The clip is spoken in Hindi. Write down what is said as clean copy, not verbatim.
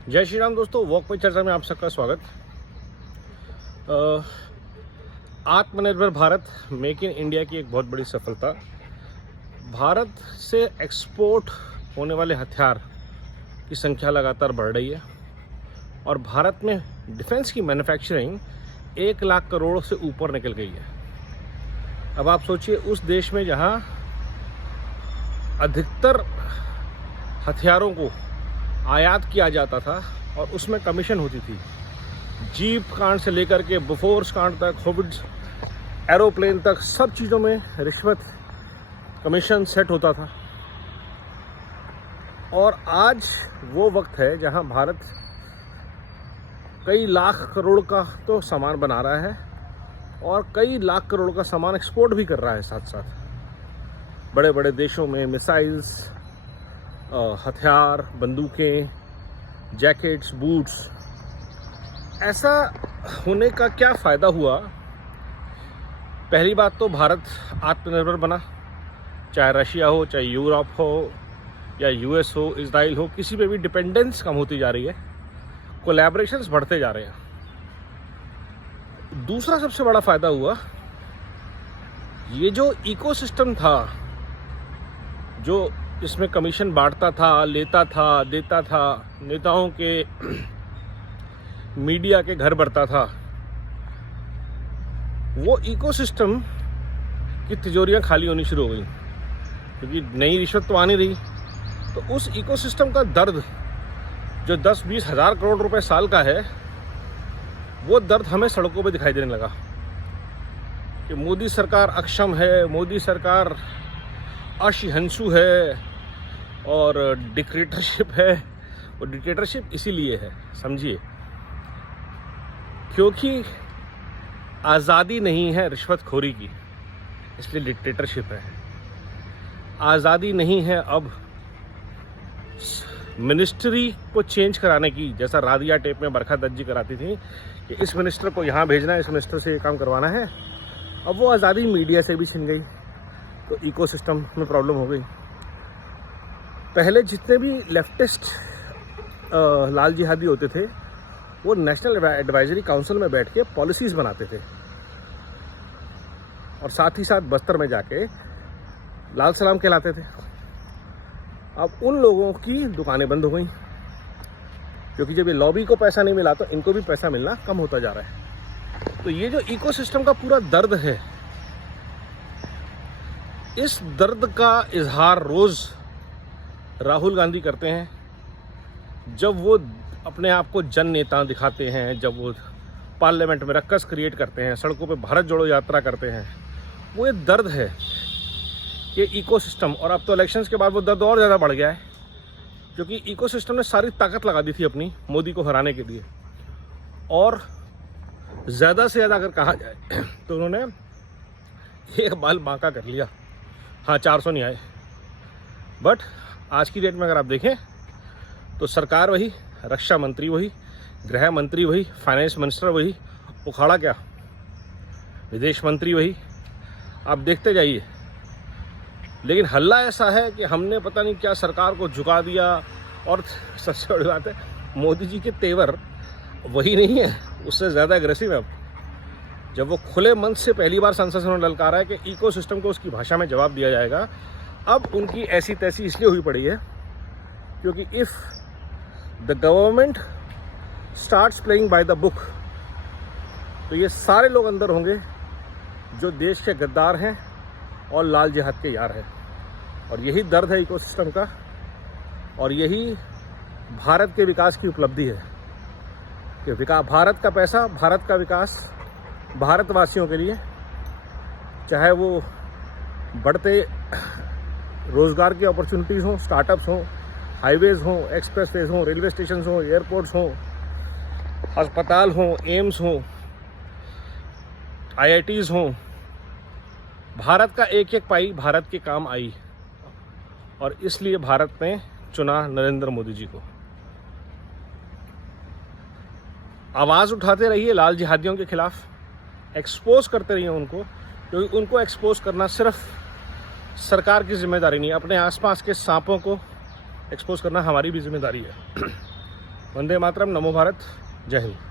जय श्री राम दोस्तों, वॉक पे चर्चा में आप सबका स्वागत। आत्मनिर्भर भारत, मेक इन इंडिया की एक बहुत बड़ी सफलता। भारत से एक्सपोर्ट होने वाले हथियार की संख्या लगातार बढ़ रही है और भारत में डिफेंस की मैन्युफैक्चरिंग 1 लाख करोड़ से ऊपर निकल गई है। अब आप सोचिए, उस देश में जहां अधिकतर हथियारों को आयात किया जाता था और उसमें कमीशन होती थी, जीप कांड से लेकर के बोफोर्स कांड तक, होविट्ज एरोप्लेन तक, सब चीज़ों में रिश्वत कमीशन सेट होता था। और आज वो वक्त है जहां भारत कई लाख करोड़ का तो सामान बना रहा है और कई लाख करोड़ का सामान एक्सपोर्ट भी कर रहा है। साथ साथ बड़े बड़े देशों में मिसाइल्स, हथियार, बंदूकें, जैकेट्स, बूट्स। ऐसा होने का क्या फ़ायदा हुआ? पहली बात तो भारत आत्मनिर्भर बना, चाहे रशिया हो, चाहे यूरोप हो या यूएस हो, इजराइल हो, किसी पे भी डिपेंडेंस कम होती जा रही है, कोलैबोरेशंस बढ़ते जा रहे हैं। दूसरा सबसे बड़ा फ़ायदा हुआ, ये जो इकोसिस्टम था, जो इसमें कमीशन बांटता था, लेता था, देता था, नेताओं के मीडिया के घर भरता था, वो इकोसिस्टम की तिजोरियां खाली होनी शुरू हो गई क्योंकि नई रिश्वत तो आ नहीं रही। तो उस इकोसिस्टम का दर्द जो 10-20 हज़ार करोड़ रुपए साल का है, वो दर्द हमें सड़कों पे दिखाई देने लगा कि मोदी सरकार अक्षम है, मोदी सरकार अशिहंसु है और डिक्टेटरशिप है। और डिक्टेटरशिप इसीलिए है, समझिए, क्योंकि आज़ादी नहीं है रिश्वतखोरी की, इसलिए डिक्टेटरशिप है। आज़ादी नहीं है अब मिनिस्ट्री को चेंज कराने की, जैसा राधिया टेप में बरखा दत्त जी कराती थी कि इस मिनिस्टर को यहाँ भेजना है, इस मिनिस्टर से ये काम करवाना है। अब वो आज़ादी मीडिया से भी छिन गई, तो इकोसिस्टम में प्रॉब्लम हो गई। पहले जितने भी लेफ्टिस्ट लाल जिहादी होते थे, वो नेशनल एडवाइजरी काउंसिल में बैठ के पॉलिसीज़ बनाते थे और साथ ही साथ बस्तर में जाके लाल सलाम कहलाते थे। अब उन लोगों की दुकानें बंद हो गई क्योंकि जब ये लॉबी को पैसा नहीं मिला तो इनको भी पैसा मिलना कम होता जा रहा है। तो ये जो इकोसिस्टम का पूरा दर्द है, इस दर्द का इजहार रोज़ राहुल गांधी करते हैं जब वो अपने आप को जन नेता दिखाते हैं, जब वो पार्लियामेंट में रक्कस क्रिएट करते हैं, सड़कों पे भारत जोड़ो यात्रा करते हैं। वो ये दर्द है कि इकोसिस्टम, और अब तो इलेक्शंस के बाद वो दर्द और ज़्यादा बढ़ गया है क्योंकि इकोसिस्टम ने सारी ताकत लगा दी थी अपनी मोदी को हराने के लिए। और ज़्यादा से ज़्यादा अगर कहा जाए तो उन्होंने एक बाल बांका कर लिया। हाँ, 400 नहीं आए, बट आज की डेट में अगर आप देखें तो सरकार वही, रक्षा मंत्री वही, गृह मंत्री वही, फाइनेंस मिनिस्टर वही, उखाड़ा क्या, विदेश मंत्री वही। आप देखते जाइए। लेकिन हल्ला ऐसा है कि हमने पता नहीं क्या सरकार को झुका दिया। और सबसे बड़ी बात है, मोदी जी के तेवर वही नहीं है, उससे ज़्यादा एग्रेसिव है। अब जब वो खुले मन से पहली बार संसद में ललकारा है कि इकोसिस्टम को उसकी भाषा में जवाब दिया जाएगा, अब उनकी ऐसी तैसी इसलिए हुई पड़ी है क्योंकि if the government starts playing by the book, तो ये सारे लोग अंदर होंगे जो देश के गद्दार हैं और लाल जिहाद के यार हैं। और यही दर्द है इकोसिस्टम का, और यही भारत के विकास की उपलब्धि है कि भारत का पैसा, भारत का विकास भारतवासियों के लिए, चाहे वो बढ़ते रोज़गार की अपॉर्चुनिटीज़ हों, स्टार्टअप्स हों, हाईवेज़ हों, एक्सप्रेसवेज हों, रेलवे स्टेशन हों, एयरपोर्ट्स हों, अस्पताल हों, एम्स हों, आईआईटीज़ हों, भारत का एक एक पाई भारत के काम आई। और इसलिए भारत ने चुना नरेंद्र मोदी जी को। आवाज़ उठाते रहिए लाल जिहादियों के खिलाफ, एक्सपोज करते रहिए उनको, क्योंकि उनको एक्सपोज करना सिर्फ सरकार की जिम्मेदारी नहीं है, अपने आसपास के सांपों को एक्सपोज करना हमारी भी जिम्मेदारी है। वंदे मातरम, नमो भारत, जय हिंद।